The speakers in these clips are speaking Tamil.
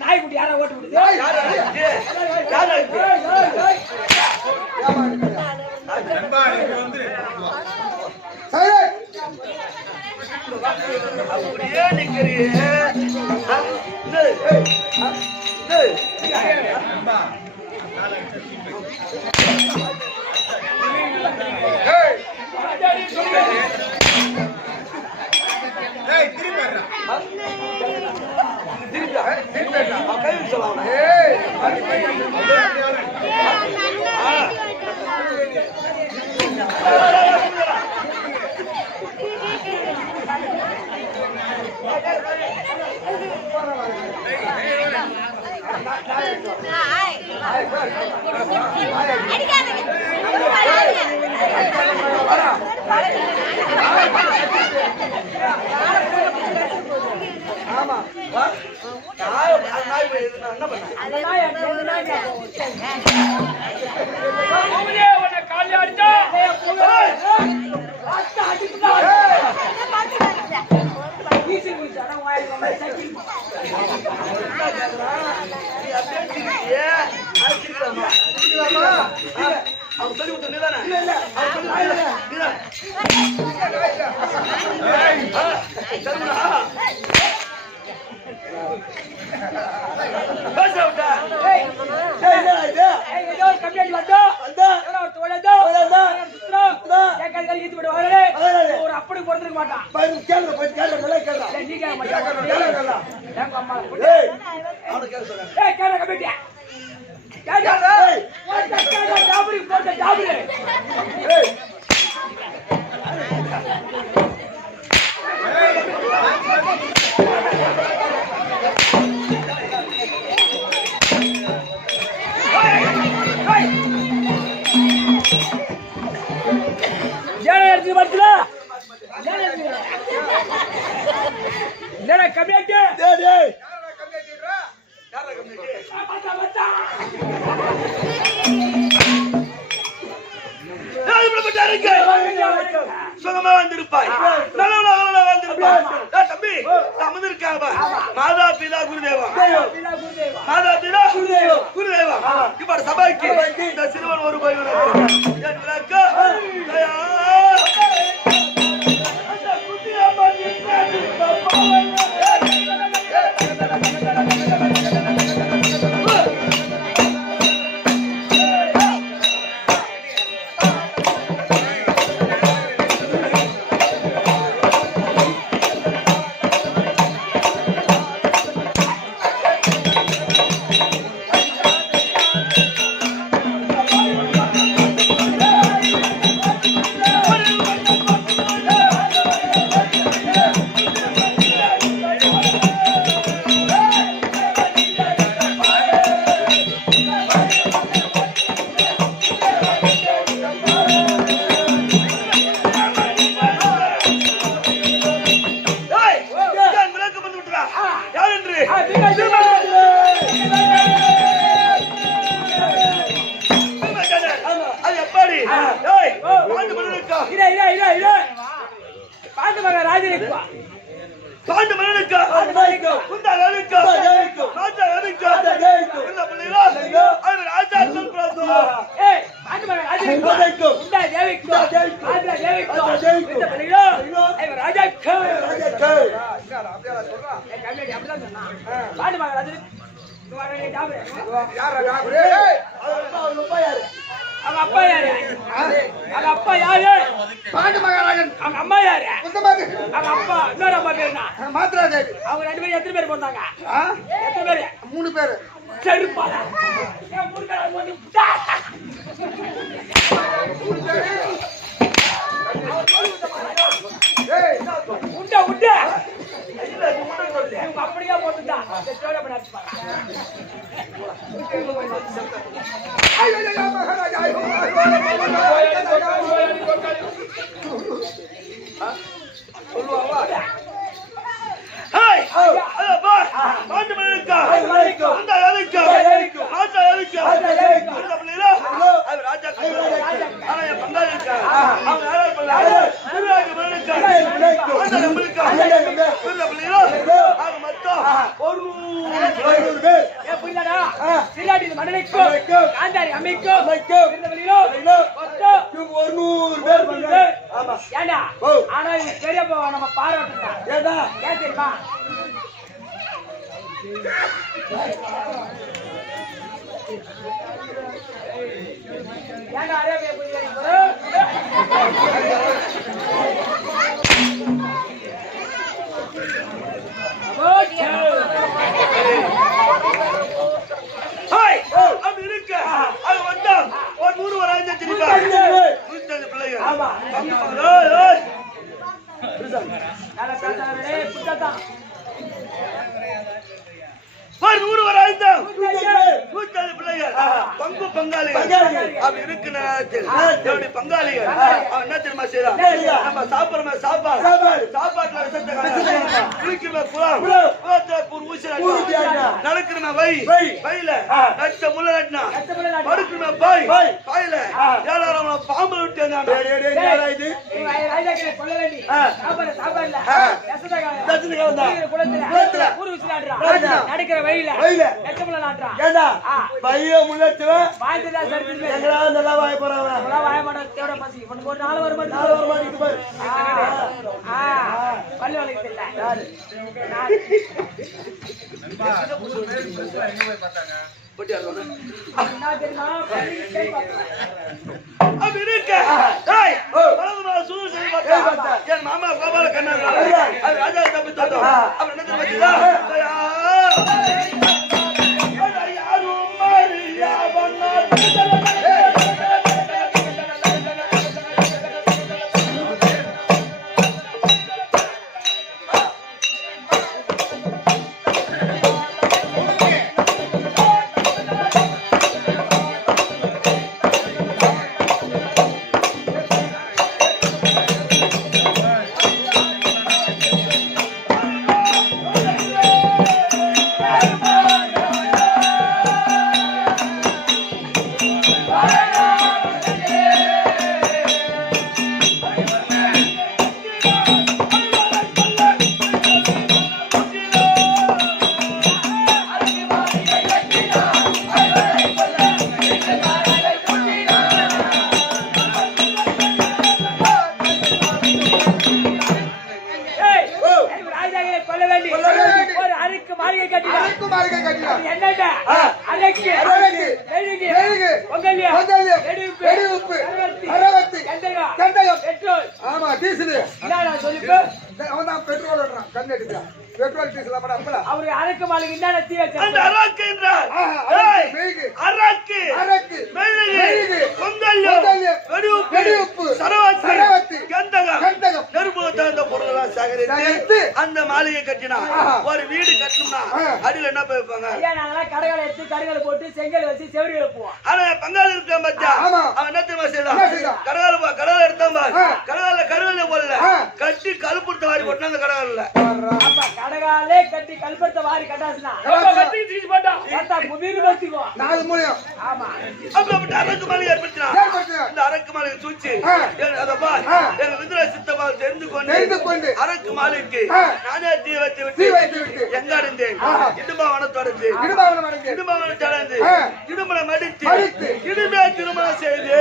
நாய்க்குட்டி யாரா ஓட்டு விடுது அப்படியே நிக்கிறியே அப்படி பொறுத்துக்க மாட்டான் சுகமா வந்திருப்பாய் தம்பி அமர்ந்திருக்காங்க மாதா பிதா குருதேவா மாதா பிதா குருதேவா இப்ப சபைக்கு இந்த சிறுவன் ஒரு போய் பாண்டு மகனுக்கு அப்படிதான் சொன்னான். பாட்டு மகாராஜன் இங்க வர வேண்டிய டாபு. யாரா டாபு? ஏய் அவங்க அப்பா யாரு? அவங்க அப்பா யாரு? அவங்க அப்பா யாரு? பாண்டு மகாராஜன். அவங்க அம்மா யாரு? குந்தமாக்கு. அவங்க அப்பா இன்னொரு அம்மா பேரு என்ன? மாத்ராதேவி. அவங்க 2 பேரும் எத்தனை பேர் போறாங்க? ஆ? எத்தனை பேர்? 3 பேர். செருப்பாடா. ஏன் 3 பேர் வந்து ஏய் உண்டா உண்டா இவங்க அப்படியே போட்டுட்டா செட்டோட பண்ணி அடிச்சுப்பாங்க. ஐயோ மகாராஜா ஐயோ சொல்லுவாங்க. ஹாய் அத பா பாண்டு மணிக்கா அந்த யாருக்கு ஆச்சா யாருக்கு அந்த பிள்ளைல அது ராஜா ஆனா என் பங்காளி இருக்கா அவங்க யாரா பண்ணாங்க திருவாக்கு மணிக்கா அந்த நம்மளுக்கு அந்த பிள்ளைல அது மொத்தம் 100 பேர் ஏ புரியலடா சிலாடி மணலைக்கோ காந்தாரி அம்மைக்கோ இந்த வழியிலோ மொத்தம் 100 பேர் பங்காளி. ஆமா. ஏண்டா ஆனா இது பெரியப்பா நம்ம பாராட்டுறா ஏடா ஏன் தெரியுமா? ஏண்டா அரேபியா புரியல ஹாய் அப்படி இருக்க அது வந்தா 100 வராங்க தெரியுமா 100 பிள்ளைங்க ஆமா. ஏய் ஏய் நல்லா பேசாதே புத்தா 100 வராங்க 100 பிள்ளைங்க பங்கு பங்காளிகள் அப்படி இருக்கு நேரத்தில் என்னுடைய பங்காளிகள் அவன் என்ன தெரியுமா செய்யறான் நம்ம சாப்பிடுற சாப்பாட்டுல விஷத்தை குளிக்கிற குளம் குளத்துல ஊசி நடக்கிற வயில நச்ச முள்ள நட்டினா படுக்கிற பாயில ஏழாயிரம் பாம்பு விட்டு இது கொள்ள வேண்டி சாப்பாடுல நடக்கிற வழியில எச்சமுள்ள நாட்டுறான். ஏடா பைய முள்ளத்துல வாய்ந்ததா சரித்திரமே. எங்கடா நல்லா வாய போறாங்க. இவ்வளவு வாய மாட்டோம் தேவட பசி. இவனுக்கு ஒரு 4 வருமா? 4 வருமா இருக்கு பாரு. பல்லு வலிக்குது இல்ல. என்ன தெரியுமா? பள்ளி கை பார்த்தேன். அப்படி இருக்க டேய் பரதுமா சூது செய்து பார்த்தா என் மாமா கோபால கண்ணா அது ராஜா தப்பி தோட்டோ அப்ப என்ன தெரியுமா யாரு மரியா பண்ணா பெட்ரோல் டீசல் அப்படா அவரு அரக்கு மாளிகை என்னடா தீ வச்சா அந்த அரக்கு என்றால் அரக்கு அரக்கு மெழுகு பொங்கல்ல வெடிஉப்பு சரவத்தி கந்தகம் நெருப்பு தந்த பொருளெல்லாம் சேகரித்து அந்த மாளிகை கட்டினா ஒரு வீடு கட்டணும்னா அடியில என்ன வைப்பாங்க? ஐயா நாங்களாம் கடைகளை எடுத்து கடைகளை போட்டு செங்கல் வச்சு செவரி எழுப்புவோம். ஆனா பங்காளி இருக்க மச்சா அவன் என்ன தெரியுமா செய்யலாம்? கடகால எடுத்தான் பாரு கடகால கருவேல போடல கட்டி கல்புடுத்த வாரி போட்டு அந்த கடகால அப்ப கடகாலே கட்டி கல்புடுத்த வாரி கட்டாசுனா கட்டி தீச்சு போட்டா பார்த்தா குபீர் வச்சுக்குவோம் 4 மூலையும் ஆமா அப்படி அரக்கு மாலை ஏற்படுத்தினான். இந்த அரக்கு மாலையை சூழ்ச்சி அதப்பா எங்க விதுர சித்தப்பால் தெரிந்து கொண்டு அரக்கு மாலைக்கு நானே தீ வைத்து விட்டு எங்க அடைந்தேன் இடும்பாவனத்தோடு இடும்பாவனத்தடைந்து இடுமலை மடித்து இடுமே திருமணம் செய்து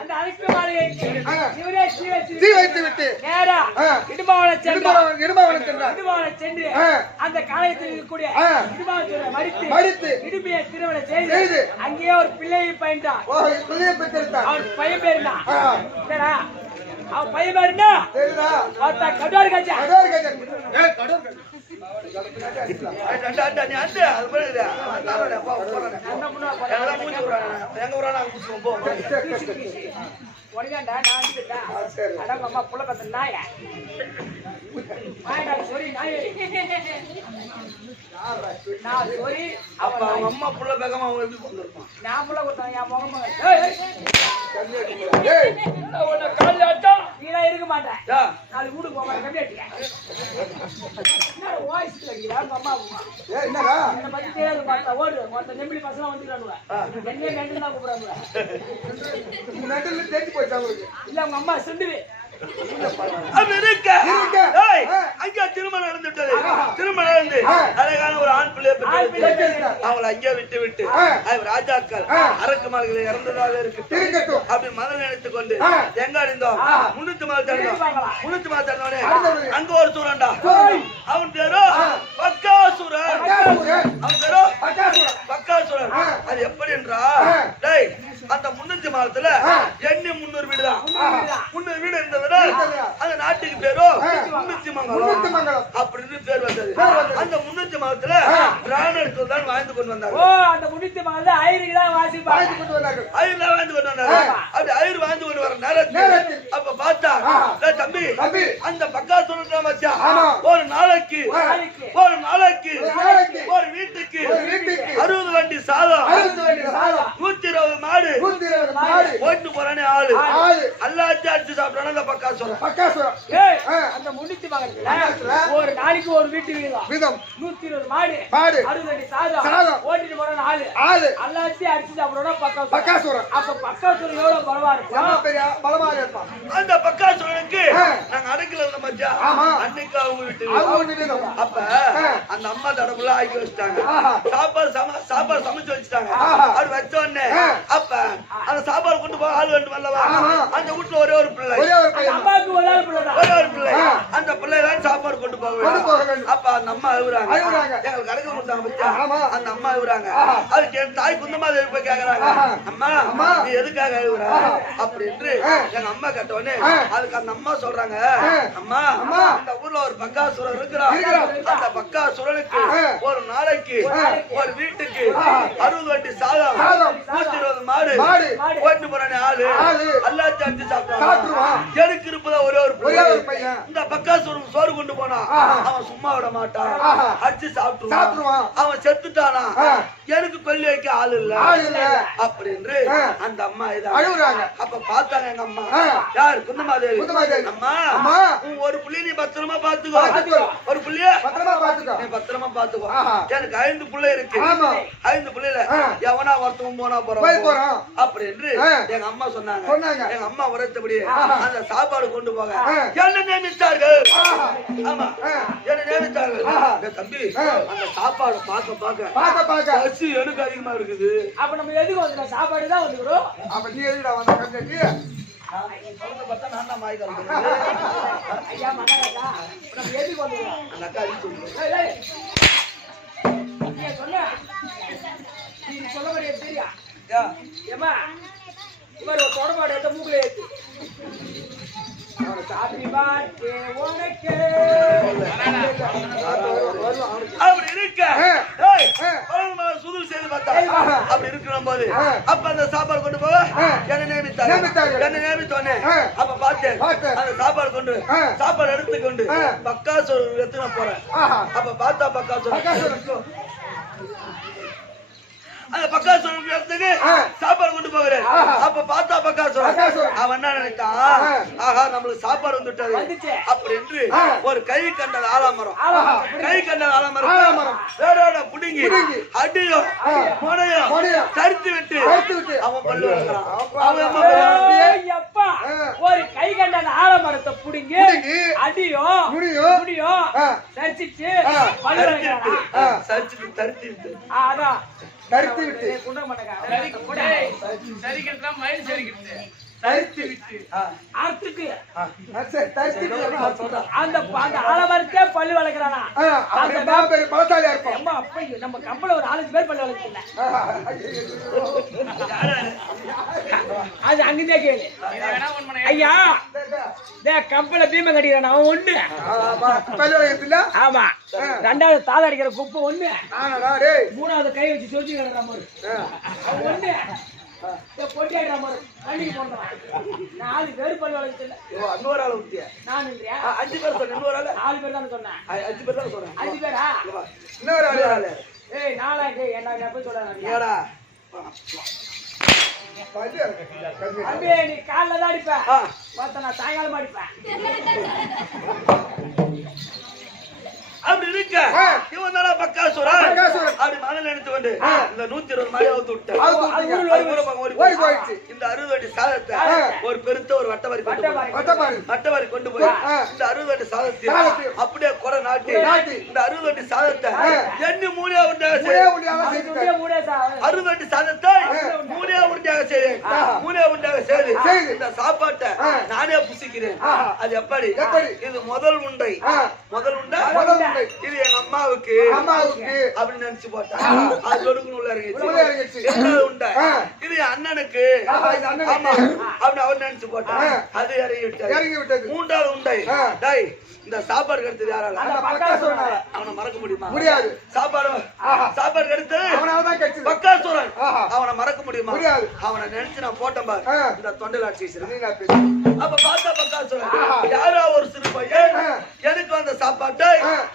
அந்த அரக்கு மாலையை இவரே தீ வைத்து விட்டு நேரா இடும்பாவன சென்று அந்த காலத்தில் இருக்கக்கூடிய இடும்பாவனத்தை மடித்து இடுமையை திருமணம் செய்து அங்கேயே ஒரு பிள்ளையை பயின்றான். அவன் பையன் பேர் என்ன? அவன் பையன் பேர் என்ன? கடோர் கஜா. உடனேடா நான் வந்துட்டேன். அடம் அம்மா புள்ள பத்த நாய. ஆயடா sorry நாய. நான் sorry அப்ப அவங்க அம்மா புள்ள பேகமா அவங்க எப்படி கொண்டு இருப்பான்? நான் புள்ள கொடுத்தேன் என் முகமா. ஏய் உன்னை கால்ல அட்டா நீ இருக்க மாட்டே. நாளை வீட்டுக்கு போக கம்பி அடிங்க. என்ன வாய்ஸ் லகிரா அம்மா. ஏய் என்னடா என்ன பத்தி தெரியாது பார்த்தா ஓடு. மொத்த நெம்பிளி பசங்க வந்துறானுங்க. என்னைய நெண்டல் தான் கூப்பிடுறாங்க. நெட்டல தேடி போச்சு அவருக்கு. இல்ல உங்க அம்மா செண்டுவே. அப்படி இருக்க ஏய் அங்க திருமணம் நடந்துட்டது. திருமணம் நடந்து அழகான ஒரு ஆண் பிள்ளையை பெற்று அவளை அங்கே விட்டு அவர் ராஜாக்கள் அரக்கு மாலைகளை இறந்ததாக இருக்கட்டும் அப்படி மனம் நினைத்துக் கொண்டு எங்க அடைந்தோம் முன்னூத்தி மாலை தடவை அங்க ஒரு சூரன்டா அவன் பேரோ பக்காசுரன். அவன் பேரோ பக்காசுரன். அது எப்படி என்றா டேய் அந்த முன்னூத்தி மாதத்துல எண்ணி 300 வீடு தான். 300 வீடு இருந்தது. அந்த நாட்டுக்கு பேரோ முன்னூத்தி மங்கலம் அப்படின்னு பேர் வந்தது. அந்த முன்னூத்தி மாதத்துல பிராணர்கள் தான் வாழ்ந்து கொண்டு வந்தாங்க. ஓ அந்த முன்னூத்தி மாதத்துல ஐயருக்கு தான் வாழ்ந்து கொண்டு வந்தாங்க. ஐயர் தான் வாழ்ந்து கொண்டு வந்தாங்க. அப்படி ஐயர் வாழ்ந்து கொண்டு வர நேரத்தில் அப்ப பார்த்தா தம்பி அந்த பக்காசுரன் மச்சா ஒரு நாளைக்கு ஒரு வீட்டுக்கு 60 வண்டி சாதம் 120 மாடு போட்டு போறானே ஆளு அல்லாச்சி அடிச்சு சாப்பிட்டான அந்த பக்காசுரம். அந்த முன்னூத்தி மகத்துல ஒரு நாளைக்கு ஒரு வீட்டு வீதம் 120 மாடு 60 அடி சாதம் ஓட்டிட்டு போறான ஆளு அல்லாச்சி அடிச்சு சாப்பிடுறோம் பக்காசுரம். அப்ப பக்காசுரம் எவ்வளவு பலமா இருப்பான். அந்த பக்காசுரனுக்கு நாங்க அடைக்கல இருந்த மச்சா அன்னைக்கு அவங்க வீட்டு அப்ப அந்த அம்மா தடப்புல ஆக்கி வச்சுட்டாங்க. சாப்பாடு சமைச்சு வச்சுட்டாங்க. அது வச்ச உடனே அப்ப அந்த சாப்பாடு கொண்டு போக ஆள் வேண்டும் அல்லவா. அந்த வீட்டுல ஒரே ஒரு பிள்ளை அந்த பிள்ளை தான் சாப்பாடு கொண்டு போக வேண்டும். அப்ப அந்த அம்மா அழுகுறாங்க. எங்களுக்கு கடைக்க கொடுத்தாங்க பத்தியா அந்த அம்மா அழுகுறாங்க. அதுக்கு என் தாய் குந்தமா போய் கேக்குறாங்க அம்மா நீ எதுக்காக அழுகுற அப்படி என்று எங்க அம்மா கேட்ட உடனே அதுக்கு அந்த அம்மா சொல்றாங்க அம்மா இந்த ஊர்ல ஒரு பக்காசுரன் இருக்கிறான். அந்த பக்காசுரனுக்கு ஒரு நாளைக்கு ஒரு வீட்டுக்கு 60 வண்டி சாதம் 120 மாடு ஓட்டு போறானே ஆளு அல்லாச்சி அடிச்சு சாப்பிடுவான். எனக்கு இருப்பதா ஒரே ஒரு பையன். இந்த பக்காசுரன் சோறு கொண்டு போனா அவன் சும்மா விட மாட்டான். அடிச்சு சாப்பிட்டுருவான். அவன் செத்துட்டானா எனக்கு கொல்லி வைக்க ஆள் இல்ல அப்படின்னு அந்த அம்மா இதான். அப்ப பார்த்தாங்க எங்க அம்மா யாரு குந்தமாதேவி. அம்மா ஒரு புள்ளிய நீ பத்திரமா பாத்துக்கோ. ஒரு புள்ளிய நீ பத்திரமா பாத்துக்கோ. எனக்கு 5 பிள்ளை இருக்கு. 5 பிள்ளைல எவனா ஒருத்தவன் போனா போறான் அப்படின்னு எங்க அம்மா சொன்னாங்க. எங்க அம்மா உரைத்தபடி அந்த சாப்பாடு கொண்டு போக என்ன நியமித்தார்கள். ஆமா என்ன நியமித்தார்கள். தம்பி அந்த சாப்பாடு பார்க்க பசி எனக்கு அதிகமா இருக்குது. அப்ப நம்ம எதுக்கு வந்து சாப்பாடு தான் வந்துக்கிறோம். அப்ப நீ எதுடா வந்த கஞ்சட்டி ஐயா மகாராஜா நம்ம எதுக்கு வந்துக்கிறோம். அந்த அக்கா சொன்ன நீ சொல்ல முடியாது தெரியா ஏமா இவர் ஒரு தொடர்பாடு எடுத்த மூக்குல ஏத்து அப்படி இருக்க சுதல் செய்து பார்த்தா அப்படி இருக்கிற போது அப்ப அந்த சாப்பாடு கொண்டு போக என்ன நியமித்தோன்னே அப்ப பார்த்தேன் அந்த சாப்பாடு கொண்டு சாப்பாடு எடுத்துக்கொண்டு பக்காசுரன் எடுத்து நான் போறேன். அப்ப பார்த்தா பக்காசுரன் அந்த பக்காசுரன் இடத்துக்கு சாப்பாடு கொண்டு போகிறேன். அப்ப பார்த்தா பக்காசுரன் அவன் என்ன நினைத்தான் ஆஹா நம்மளுக்கு சாப்பாடு வந்துட்டது அப்படி என்று ஒரு கை கண்டது ஆலாமரம் வேறோட புடுங்கி அடியோ மொனையோ தரித்து விட்டு அவன் பல்லு வளர்க்கிறான். அவன் அம்மா ஏய் அப்பா, ஒரு கை கண்ட ஆலமரத்தை புடுங்கி அடியோ முடியோ தரிச்சிட்டு பல்லு வளர்க்கிறான். தரித்து விட்டு அதான் தரித்து விட்டு குண்ட மாட்டேங்க சரிக்கிறதுலாம் மயில் சரிக்கிறது. தரித்து விட்டு அர்த்துக்கு சரி தரித்து விட்டு சொல்றான். அந்த ஆலமரத்தே பல்லு வளர்க்கிறானா? அவன் தான் பெரிய பலசாலியா இருப்பான். அம்மா அப்பா நம்ம கம்பெனில ஒரு 4 பேர் பல்லு வளர்க்கல. அது அங்கேயே கேளு. ஐயா கம்பெனில பீம கட்டிக்கிறான் அவன் ஒண்ணு. பல்லு வளர்க்கல. ஆமா. 2வது தாள அடிக்கிற குப்பை ஒண்ணு. நானடா டேய். 3வது கை வச்சு சொல்லி கிடக்குற மாதிரி அவன் ஒண்ணு. பொட்டியாடுற மாதிரி அன்னைக்கு போனவன் 4 பேர் பல்லு வளர்க்கல. இன்னொரு ஆளை விட்டியா? நான் இல்லையா 5 பேர் சொன்ன இன்னொரு ஆளு 4 பேர் தான் சொன்னேன். 5 பேர் தான் சொல்றேன். 5 பேரா? இன்னொரு ஆளு ஏய் நாளா டேய் என்ன எப்ப சொல்றானே ஏடா அம்பே நீ கால்ல தான் அடிப்ப. பார்த்தா நான் சாயங்காலம் அடிப்பேன். அப்படி இருக்க இவன் தானே பக்காசுரன். அப்படி மணல் நினைத்து கொண்டு இந்த 120 மாடி அவுத்து விட்டான். இந்த 60 அடி சாதத்தை ஒரு பெருத்த ஒரு வட்டவாரி கொண்டு போய் இந்த 60 அடி சாதத்தை அப்படியே கொடை நாட்டி இந்த 60 அடி சாதத்தை எண்ணி மூலியா உண்டாக செய்ய 60 அடி சாதத்தை மூலியா உண்டாக செய்து இந்த சாப்பாட்டை நானே புசிக்கிறேன். அது எப்படி? இது முதல் உண்டை இது எங்க அம்மாவுக்கு அப்படின்னு நினைச்சு போட்டேன். அது ஒடுக்கணும் உள்ள இறங்கிச்சு. உண்டை இது அண்ணனுக்கு அப்படின்னு அவர் நினைச்சு போட்டான். அது இறங்கி விட்டது. 3வது உண்டை டேய் இந்த சாப்பாடு கிடைத்தது யாரால? அவனை மறக்க முடியுமா? முடியாது. சாப்பாடு கிடைத்தது பக்காசுரன். அவனை மறக்க முடியுமா? அவனை நினைச்சு நான் போட்டேன் பாரு இந்த தொண்டையில அடிச்சு. அப்ப பார்த்தா பக்காசுரன் யாரோ ஒரு சிறு பையன் எனக்கு அந்த சாப்பாட்டை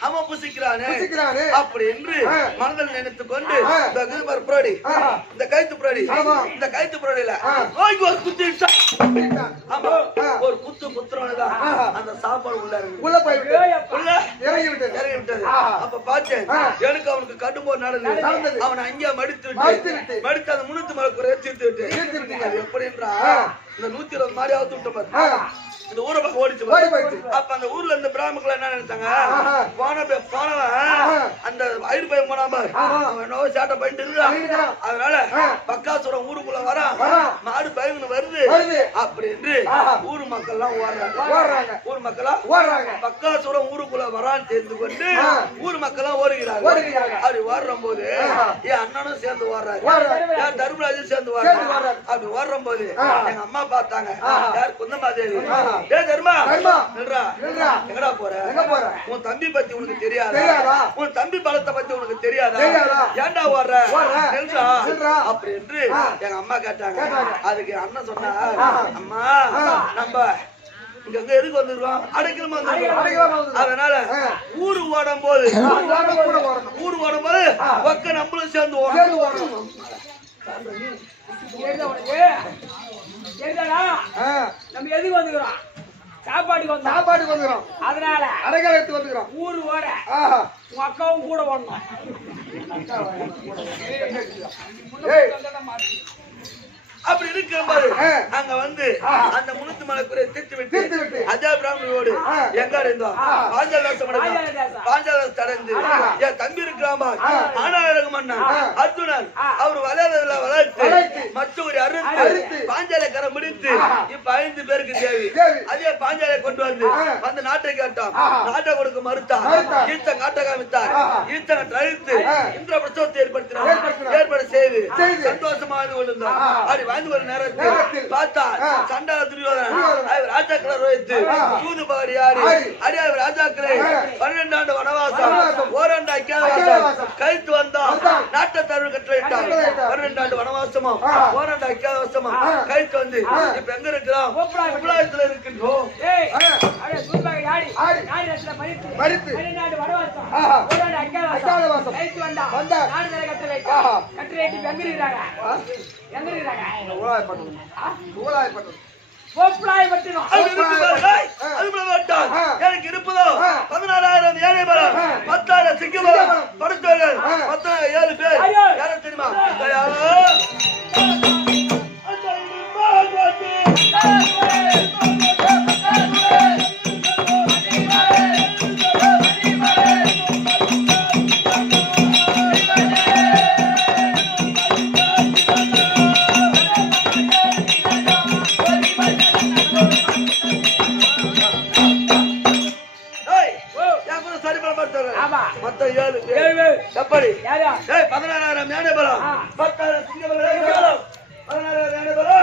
அவன் புசிக்கிறானே அப்படி என்று மனதில் நினைத்துக் கொண்டு இந்த கைத்து புரடியில ஒரு குத்து ஒரு குத்துறவனுதான் அந்த சாப்பாடு உள்ள இறங்கி விட்டது. அப்ப பார்த்தேன் எனக்கு அவனுக்கு கடும்போது நடந்தது. அவனை அங்கேயே மடித்து அந்த 300 மலக்குறைய தீர்த்து விட்டு அது எப்படி என்றா இந்த 120 மாடி அவுத்து விட்ட பாரு இந்த ஊரை பக்கம் ஓடிச்சு. அப்ப அந்த ஊர்ல இருந்த பிராமணர்கள் என்ன நினைச்சாங்க? போனவன் அந்த ஐயர் பையன் போனாம அவன் என்னவோ சேட்டை பண்ணிட்டு இருந்தான். அதனால பக்காசுரம் ஊருக்குள்ள வரான். மாடு பயங்கன்னு வருது அப்படி என்று ஊர் மக்கள் எல்லாம் ஓடுறாங்க. ஊர் மக்களா பக்காசுரம் ஊருக்குள்ள வரான்னு தெரிந்து கொண்டு ஊர் மக்கள் எல்லாம் ஓடுகிறாங்க. அப்படி ஓடுற போது என் அண்ணனும் சேர்ந்து ஓடுறாரு, என் தர்மராஜும் சேர்ந்து ஓடுறாரு. அப்படி ஓடுற போது எங்க அம்மா பார்த்தாங்க. யார்? குந்தமாதேவி. எங்கடா போற? உன் தம்பி பத்தி உனக்கு தெரியாதா? உன் தம்பி பலத்தை பத்தி உனக்கு தெரியாதா? ஏன்டா ஓடுற அப்படி என்று எங்க அம்மா கேட்டாங்க. அதுக்கு அண்ணன் சொன்னா, அம்மா நம்ம இங்க எதுக்கு வந்துருவோம்? அடைக்கலமா வந்துருவோம். அதனால ஊரு ஓடும் போது பக்க நம்மளும் சேர்ந்து ஓடணும். நம்ம எதுக்கு வந்துக்கிறோம்? சாப்பாட்டுக்கு வந்துக்கிறோம். அதனால அடைக்கலத்துக்கு வந்துக்கிறோம். ஊரு ஓட உங்க அக்காவும் கூட ஓடணும். அப்படி இருக்கும்போது அங்க வந்து அந்த 300 மலக்குறைய தீர்த்து விட்டு அஜா பிராமணியோடு எங்க இருந்தோம் பாஞ்சாலதாசம் அடைந்து என் தம்பி இருக்கிறாமா ஆனாழக மன்னன் அர்ஜுனன் அவர் வளர்த்து மற்றொரு அறுத்து பாஞ்சாலை கரை முடித்து இப்ப 5 பேருக்கு தேவி. அதே பாஞ்சாலை கொண்டு வந்து நாட்டை கேட்டான். நாட்டை கொடுக்க மறுத்தார். ஈர்த்த நாட்டை காமித்தார். ஈர்த்த அழித்து இந்திர பிரசவத்தை ஏற்பட செய்து சந்தோஷமா கொண்டிருந்தார். அப்படி வாழ்ந்து ஒரு நேரத்தில் பார்த்தா சண்டால துரியோதனன் ராஜாக்களை ரோಹಿத்து சூது பகடி ஆடி அடி அவர் ராஜாக்களை 12 ஆண்டு வனவாசம் ஓராண்டு அக்கியாவாசம் கைத்து வந்தான். நாட்டை தருள் கட்டளையிட்டார். 12 ஆண்டு வனவாசமும் ஓராண்டு அக்கியாவாசமும் கைத்து வந்து இப்ப எங்க இருக்கிறோம்? உபலாயத்துல இருக்கின்றோம். எனக்கு இருப்பதோ 16,000 ஏழை பலம், 10,000 சிக்கு பலம், படுத்தவர்கள் 10,000 7 பேர் யார்? யாரும் தெரியுமா ஆமா மொத்தம் 7 பேர் 7 பேர் எப்படி யாரா 16,000 யானை பலம் ஆ. 10,000 சிங்க பலம் 16,000 யானை பலம்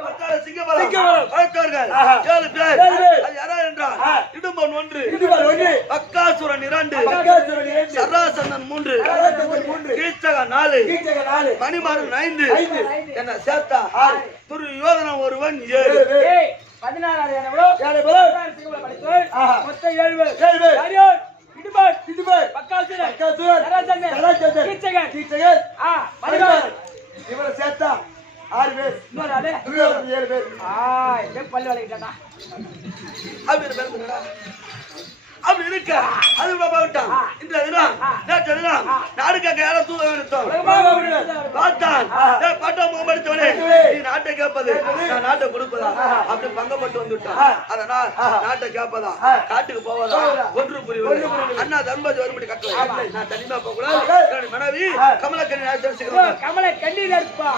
10,000 சிங்க பலம் வளர்த்தார்கள் 7 பேர் அது யாரா என்றால் இடும்பன் 1 பக்காசுரன் 2 சராசந்தன் 3 கீச்சகன் 4 மணிமாறன் 5 என்ன சேர்த்தா துரியோதனன் ஒருவன் 7 ஏய் 16 எவ்வளவு 7 பேர் சிங்கமல படித்தோம் மொத்தம் 7 பேர் யார் யார் இடுபார் பக்காசுரன் சராசந்தன் கீச்சகன் மணிமாறன் இவரை சேர்த்தா 6 பேர் இன்னொரு ஆளு 7 பேர் இதே பல்லு வளைக்கிட்டானா அப்படி பேசுறா அப்படி இருக்க அது பாப்பாவிட்டான் இந்த தினம் நேற்று தினம் நாடு கேட்க யாரும் தூத எடுத்தோம் பார்த்தான் பாட்டா முகமடித்தவனே நீ நாட்டை கேட்பது நான் நாட்டை கொடுப்பதா அப்படி பங்கப்பட்டு வந்துட்டான் அதனால் நாட்டை கேட்பதா காட்டுக்கு போவதா ஒன்று புரிவது அண்ணா தர்மஜி வரும்படி கட்டளை நான் தனிமா போக கூடாது என்னுடைய மனைவி கமலக்கண்ணி தெரிஞ்சுக்கிறேன் கமலை கண்ணீர் இருப்பா